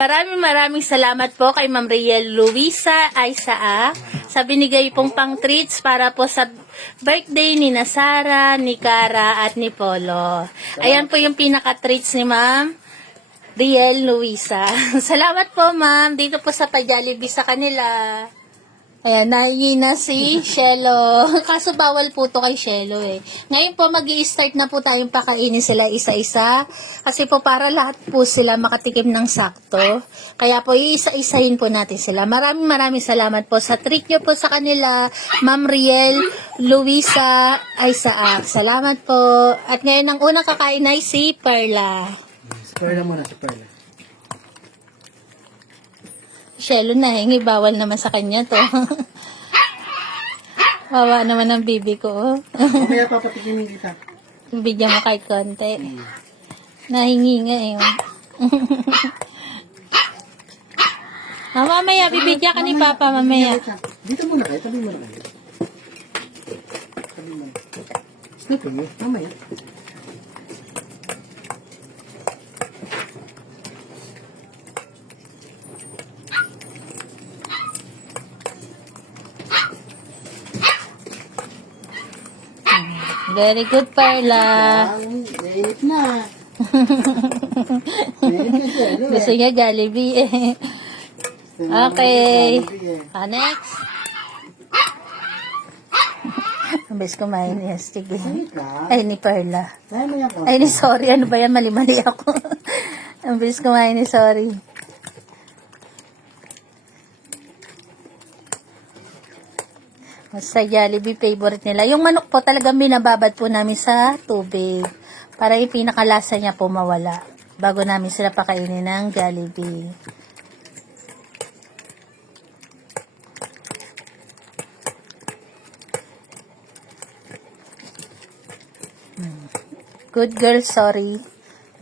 Maraming salamat po kay Ma'am Riel Luisa Aisaa sa binigay pong pang treats para po sa birthday ni Sara, ni Cara at ni Polo. Ayan po yung pinaka-treats ni Ma'am Riel Luisa. Salamat po ma'am. Dito po sa pa-Jollibee sa kanila. Ayan, nahingi na si Shelo. Kaso bawal po to kay Shelo eh. Ngayon po mag-i-start na po tayong pakainin sila isa-isa. Kasi po para lahat po sila makatikim ng sakto. Kaya po iisa-isahin po natin sila. Maraming salamat po sa treat nyo po sa kanila. Ma'am Riel Luisa Aisaa. Salamat po. At ngayon ang unang kakain ay si Perla. Perla muna, si Perla. Shelo na, hingi bawal naman sa kanya to. Wawa naman ang bibi ko. Oh. Mamaya papatikimin kita. Bigyan mo kahit konti. Nahingi nga eh. Mamaya, bibigyan ka ni Papa mamaya. Dito muna kayo, tabi muna kayo. Tabi muna. Snip eh, mamaya. Very good, Perla. Mainit na. Mainit na siya. Gusto niya Jollibee eh. Okay. Next. Ang bes kumain niya. Sige. Ay, ni Perla. Ay, ni sorry. Ano ba yan? Mali-mali ako. Ang bes kumain ni sorry. Sa Jollibee, favorite nila. Yung manok po talagang binababad po namin sa tubig. Para yung pinakalasa niya po mawala. Bago namin sila pakainin ng Jollibee. Good girl, sorry.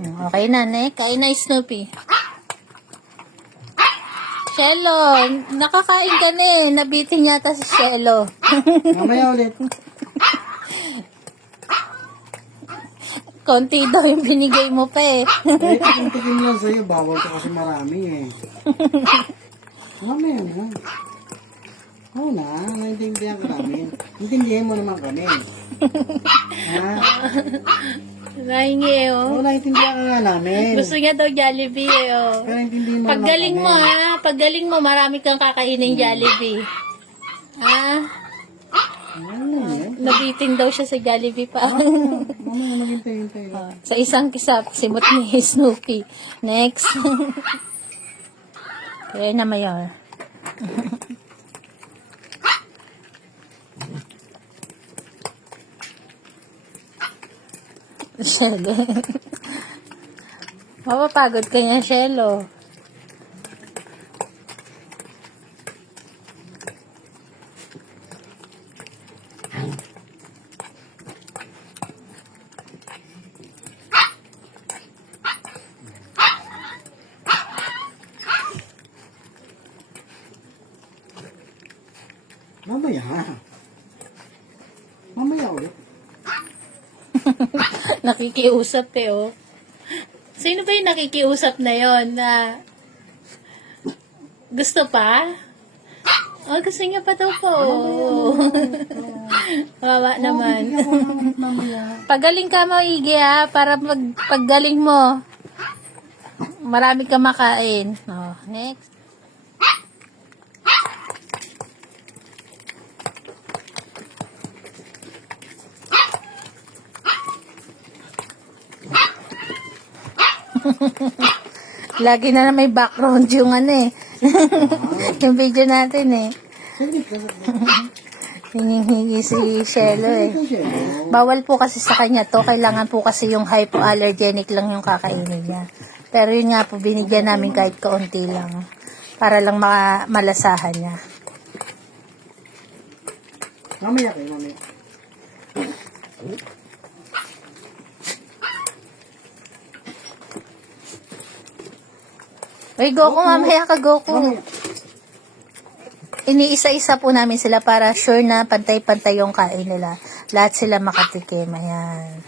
Okay na, kain na Snoopy. Shelo, nakakain ka na eh. Nabitin yata si Shelo. Mamaya ulit. Konti daw yung binigay mo pa eh. Eh, tikim lang sa'yo. Bawal ka kasi marami eh. Mamaya na. Oo na, naintindihan ka namin. Intindihan mo naman kami. Ha? Nahingi eh oh. Oo, naintindihan ka nga namin. Gusto niya daw Jollibee eh oh. Pero intindihan mo Paggaling naman mo kami. ha, paggaling mo marami kang kakainin Jollibee. Ha? Ano yan? Nabitin daw siya sa Jollibee pa. Mamaya, maghintay-hintay. Sa isang kisap, simot ni Snoopy. Next. Kaya na mayor. Shelo. Mapapagod ka niya, Shelo. Mamaya. Mamaya ulit. Nakikiusap eh, oh. Sino ba yung nakikiusap na yon na gusto pa? Oh, gusto niya pa daw po. Wawa naman. Mamaya. Pagaling ka mo, Ige, ha? Para paggaling mo, marami ka makain. Oh, next. Lagi na may background yung ano eh. Yung video natin eh. Hinihingi si Shelo eh. Bawal po kasi sa kanya to. Kailangan po kasi yung hypoallergenic lang yung kakainin niya. Pero yun nga po, binigyan namin kahit kaunti lang. Para lang malasahan niya. Mamaya kayo, mamaya. Uy, Goku, mamaya ka, Goku. Iniisa-isa po namin sila para sure na pantay-pantay yung kain nila. Lahat sila makatikim. Ayan.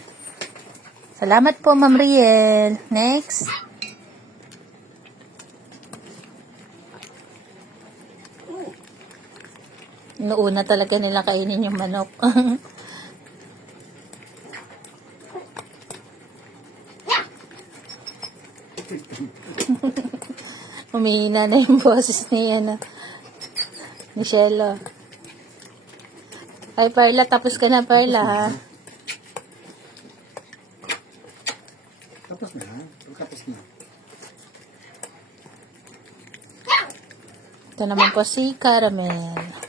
Salamat po, Ma'am Riel. Next. Noona talaga nila kainin yung manok. Humihina na yung boses ni, ni Shelo. Ay, Perla, tapos ka na, Perla, ha? Tapos na. Tapos na. Ito naman po si Caramel.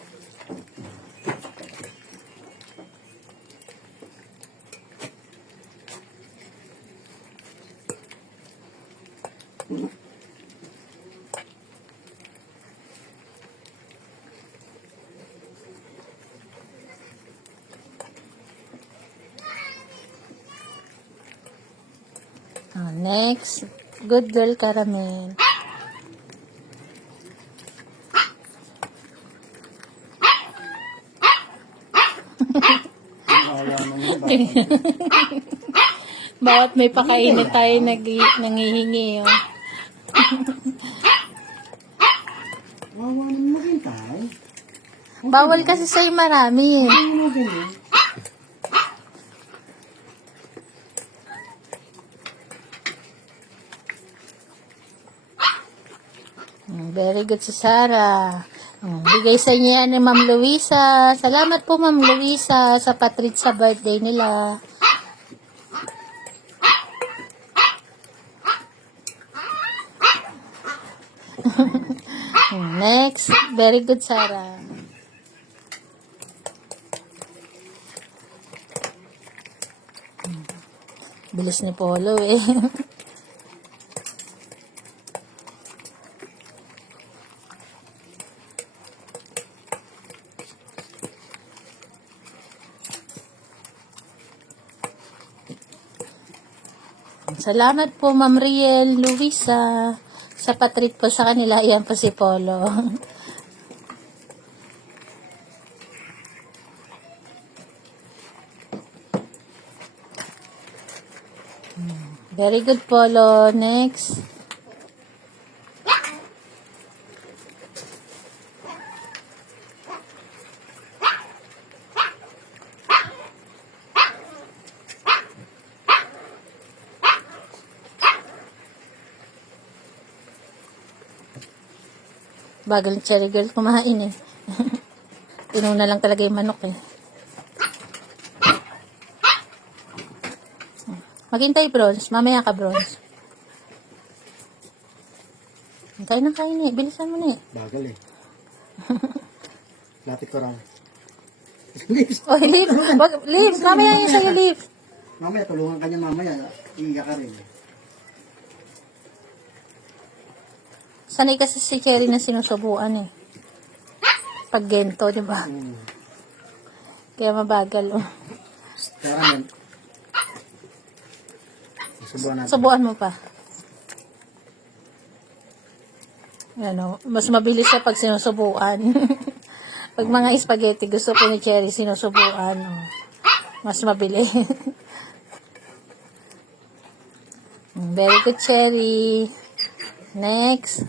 Next, good girl Caramel. Awa naman ba? Bawat may pakainit tayo nangihingi. Oh. Awa naman maghintay. Bawal kasi sa'yo marami. Ano mo ganyan? Very good si Sarah. Bigay sa inyo yan ni Ma'am Luisa. Salamat po Ma'am Luisa sa patreat sa birthday nila. Next, very good Sarah. Bilis ni Polo eh. Salamat po, Ma'am Riel, Luisa, sa patreat po sa kanila. Ayan po si Polo. Very good, Polo. Next. Bagal ni Cherry Girl kumain eh. Inuna lang talaga yung manok eh. Maghintay, Bronze. Mamaya ka, Bronze. Kain na kain eh. Bilisan mo na eh. Bagal eh. Lapit ko lang. Lips. Oh, Lips. Lips. Mamaya yun sa'yo, Lips. Mamaya, tulungan ka niya mamaya. Iiyak ka rin. Sanay kasi si Cherry na sinusubuan eh. Pag gento, di ba? Kaya mabagal oh. Caramel. Subuhan natin. Subuan mo pa. Ano, mas mabilis siya pag sinusubuan. Pag mga spaghetti, gusto ko ni Cherry sinusubuan. Oh. Mas mabilis. Very good, Cherry. Next.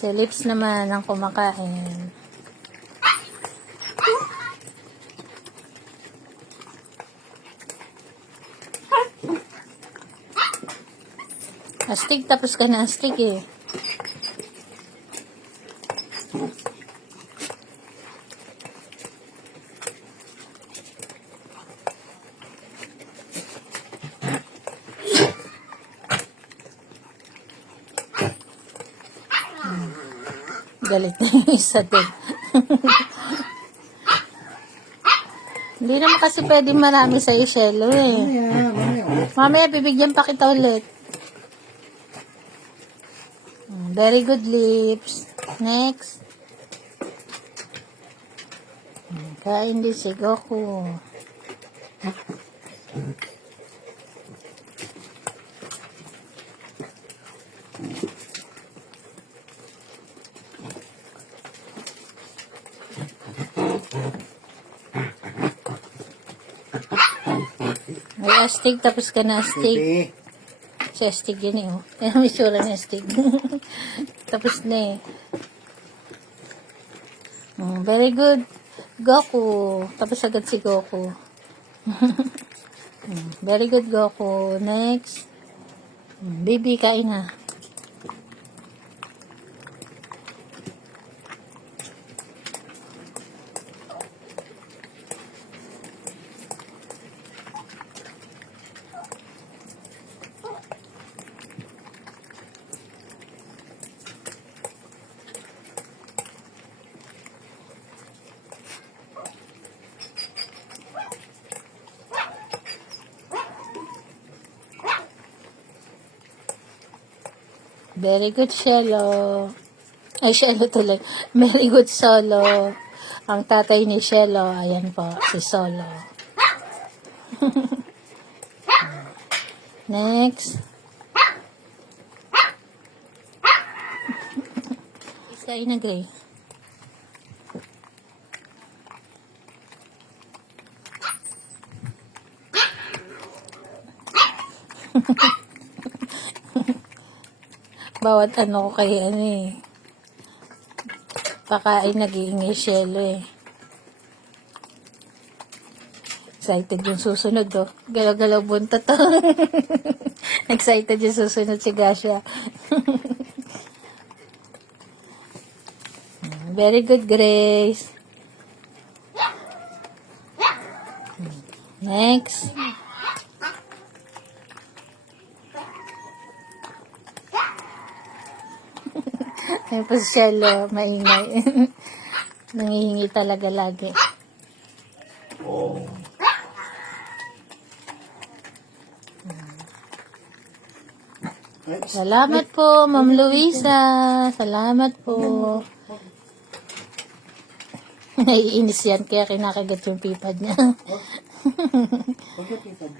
Si Lips naman ang kumakain. Astig, tapos ka na astig eh. Galit na yung isa din. Hindi naman kasi pwede marami sa Shelo eh. Mamaya. Mamaya bibigyan pa kita ulit. Very good, Lips. Next. Kain din si Goku. May astig, tapos ka na astig. Bebe. Si astig yun eh, oh. Kaya may sura ni astig. Tapos na eh. Very good. Goku. Tapos agad si Goku. Very good, Goku. Next. Baby, kain na. Very good, Shelo. Ay, Shelo tuloy. Very good, Solo. Ang tatay ni Shelo, ayan po, si Solo. Next. Kain na, Gray. Bawat ano ko kay ano eh. Pakain nag-iingay Shelo eh. Excited yung susunod oh. Galaw-galaw buntot oh. Excited yung susunod si Gasha. Very good, Grace. Next. Ayun po si Shelo, maingay. Nangihingi talaga lagi. Salamat po, Ma'am Luisa. Salamat po. Naiinis yan, kaya kinakagat yung pipad niya. Bakit ito?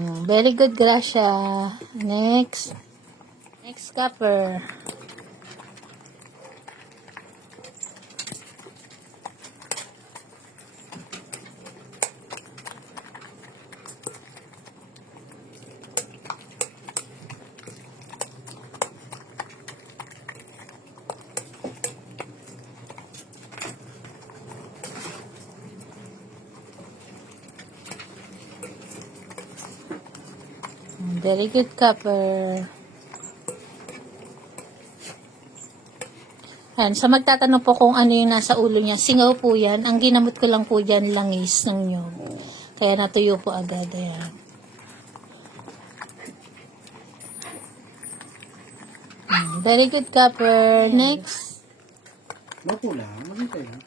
Very good, Gracia. Next. Next copper. Very good, copper. Yan. Sa magtatanong po kung ano yung nasa ulo niya, singaw po yan. Ang ginamot ko lang po dyan, langis ng nyog. Kaya natuyo po agad. Ayan. Very good, copper. Next. Bako lang. Maghintay lang.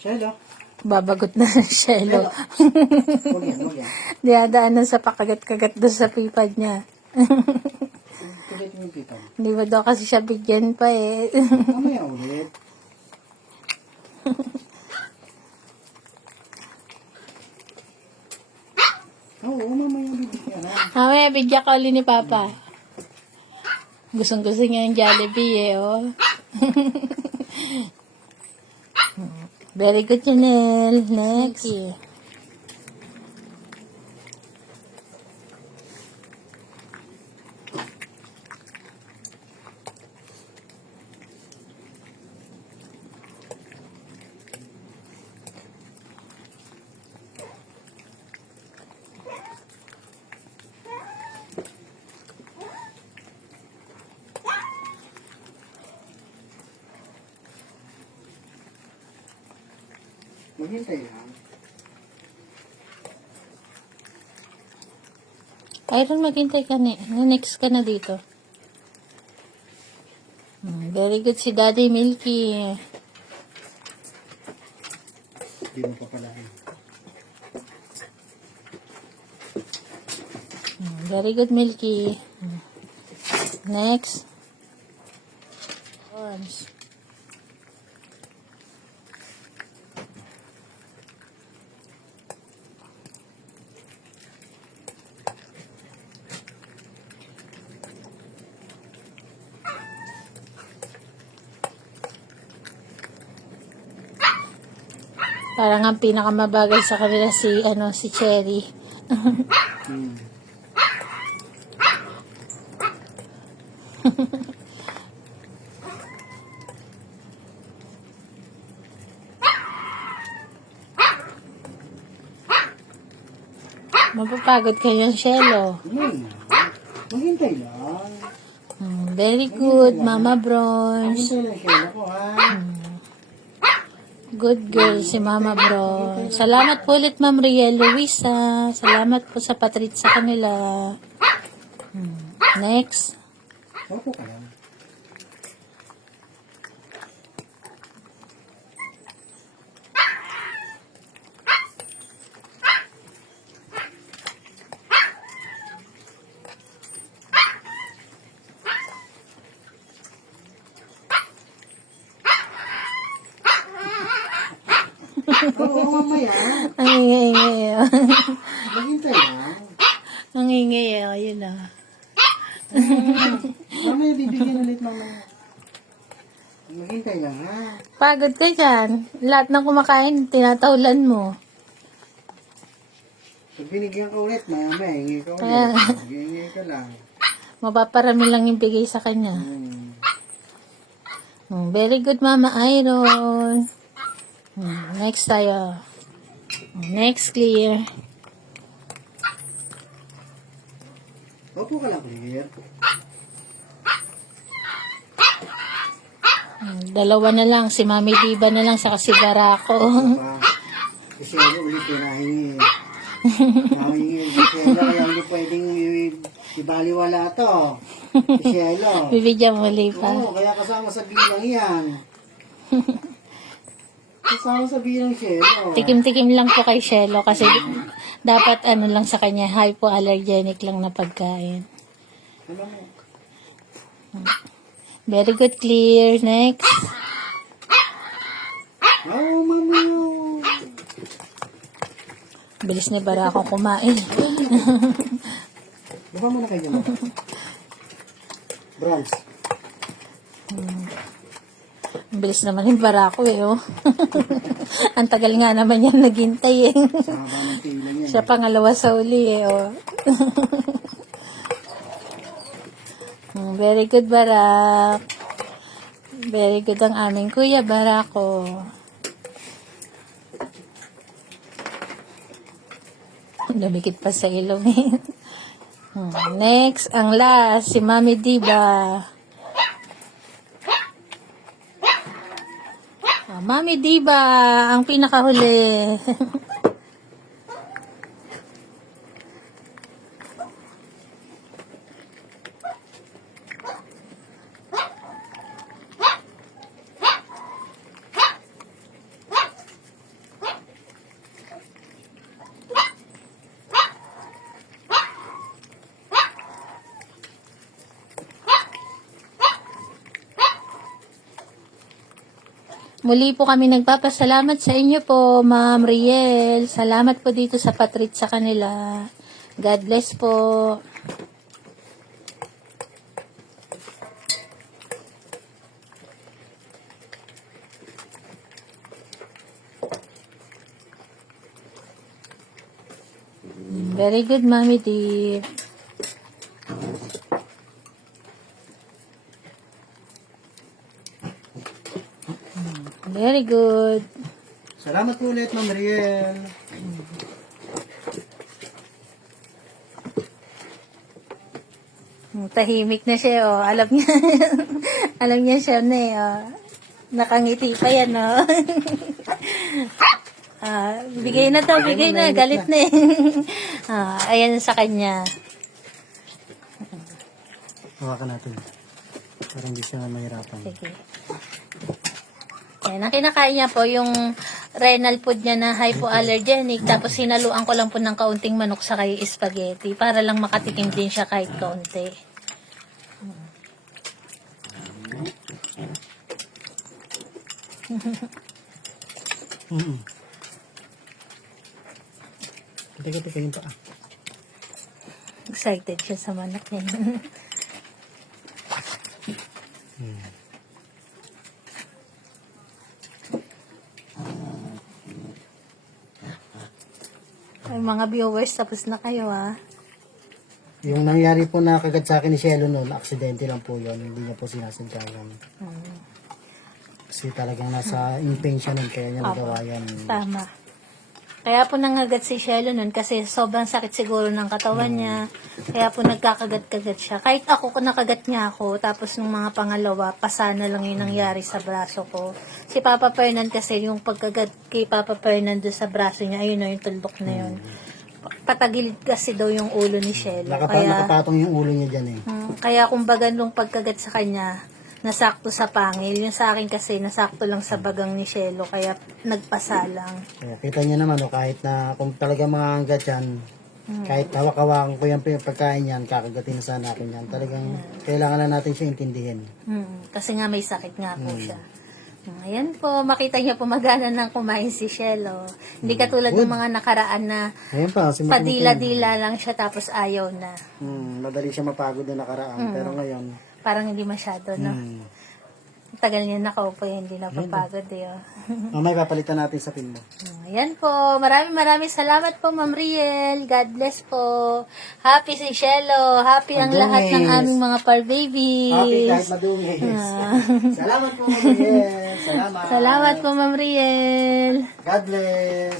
Shelo. Babagot na ng Shelo. Huwag yan, huwag yan. Diadaanan sa pakagat-kagat doon sa pipad niya. Kulit mo yung pipan. Hindi ba daw kasi siya bigyan pa eh. Mamaya ulit. Oo, mamaya bibigyan na. Mamaya, bigyan ka ulit ni Papa. Gustong-gusto niya yung Jollibee eh, oh. Very good, Janelle. Next. Maghintay lang. Iron, maghintay ka na. Next ka na dito. Very good si Daddy Milky. Hindi mo papalain. Very good, Milky. Next. Worms. Parang ang pinakamabagal sa kanila si Cherry. Hmm. Mapapagod kayo, Shelo. Maghintay lang. Very good, Mama Bronze. Maghintay lang siya ako, ha? Good girl si Mama Bronze. Salamat po ulit, Ma'am Riel Luisa. Salamat po sa patreat sa kanila. Next. Opo ka lang. Oo, mamaya. Ang ingay. Maghintay lang. Ang ingay. Yun na. Mamaya bibigyan ulit mamaya. Maghintay lang, ha? Pagod ka dyan. Lahat ng kumakain, tinatawlan mo. Pag binigyan ka ulit, mamaya, hingi ka Ayan. ulit. Hingi ka lang. Mapaparami lang yung bigay sa kanya. Very good, Mama Iron. Next tayo. Next, Clear. Opo ka lang, clear. Dalawa na lang. Si Mami Diba na lang sa si Barako. Kasi ano ulit yun, nahingi. Nahingi si Cielo, kaya hindi pwedeng ibaliwala to. Si Cielo. Bibigyan mo ulit pa. Oo, kaya kasama sa bilang yan. Kasama sa bilang Cielo. Tikim-tikim lang po kay Shelo kasi dapat ano lang sa kanya, hypoallergenic lang na pagkain. Ano mo? Very good, Clear. Next. Oo, mami. Bilis ni Barako kumain. Baba mo na kayo mo. Bronze. Ang bilis naman yung Barako oh. Ang tagal nga naman yan naghintay Sa haba ng pila niya. Siya pangalawa sa uli oh. Very good, Barak. Very good ang aming kuya, Barako. Lumikit pa sa ilong eh. Next, ang last, si Mami Diba. Mami Diba, ang pinakahuli. Muli po kami nagpapasalamat sa inyo po, Ma'am Riel. Salamat po dito sa patreat sa kanila. God bless po. Very good, Mami dear. Very good. Salamat po ulit, Ma'am Riel. Tahimik na siya, oh. Alam niya. Alam niya siya na eh, oh. Nakangiti pa yan, oh. Bigay na to, bigay na. Galit na eh. Ayan sa kanya. Hawakan natin. Para hindi siya mahirapan. Sige. Ayan, ang kinakain niya po yung renal food niya na hypoallergenic. Tapos hinaluan ko lang po ng kaunting manok sa kay spaghetti para lang makatikim din siya kahit kaunti. Teka yung paa. Excited siya sa manok niya. Ay, mga viewers, tapos na kayo Yung nangyari po na kagad sa akin ni Shelo noon, aksidente lang po yun. Hindi niya po sinasadyakan. Kasi talagang nasa in-pain siya nun, kaya niya nagawa yan. Tama. Kaya po nangagat si Shelo nun kasi sobrang sakit siguro ng katawan niya. Kaya po nagkakagat-kagat siya. Kahit ako, nakagat niya ako. Tapos nung mga pangalawa, pasana lang yung nangyari sa braso ko. Si Papa Fernan kasi yung pagkagat kay Papa Fernan doon sa braso niya, ayun na yung tuldok na yun. Patagilid kasi daw yung ulo ni Shelo. Nakapatong yung ulo niya dyan eh. Kaya kumbaga nung pagkagat sa kanya, nasakto sa pangil. Yung sa akin kasi, nasakto lang sa bagang ni Shelo. Kaya nagpasalang. Kaya kita niya naman, kahit na kung talaga mga hanggat yan, kahit hawak-hawakan ko yung pagkain yan, kakagatin na sana ako yan. Talagang kailangan na natin siya intindihin. Kasi nga may sakit nga po siya. Ayan po, makita niyo po magana nang kumain si Shelo. Hindi katulad ng mga nakaraan na Ayan pa, si padila-dila lang siya tapos ayaw na. madali siya mapagod na nakaraan. Pero ngayon, Parang hindi masyado, no? Tagal niya nakaupo, hindi napapagod mamay papalitan natin sa pin mo. Ayan po. Maraming salamat po, Ma'am Riel. God bless po. Happy si Shelo. Happy ang lahat ng aming mga par babies. Happy kahit madungis. Salamat po, Ma'am Riel. Salamat. Salamat po, Ma'am Riel. God bless.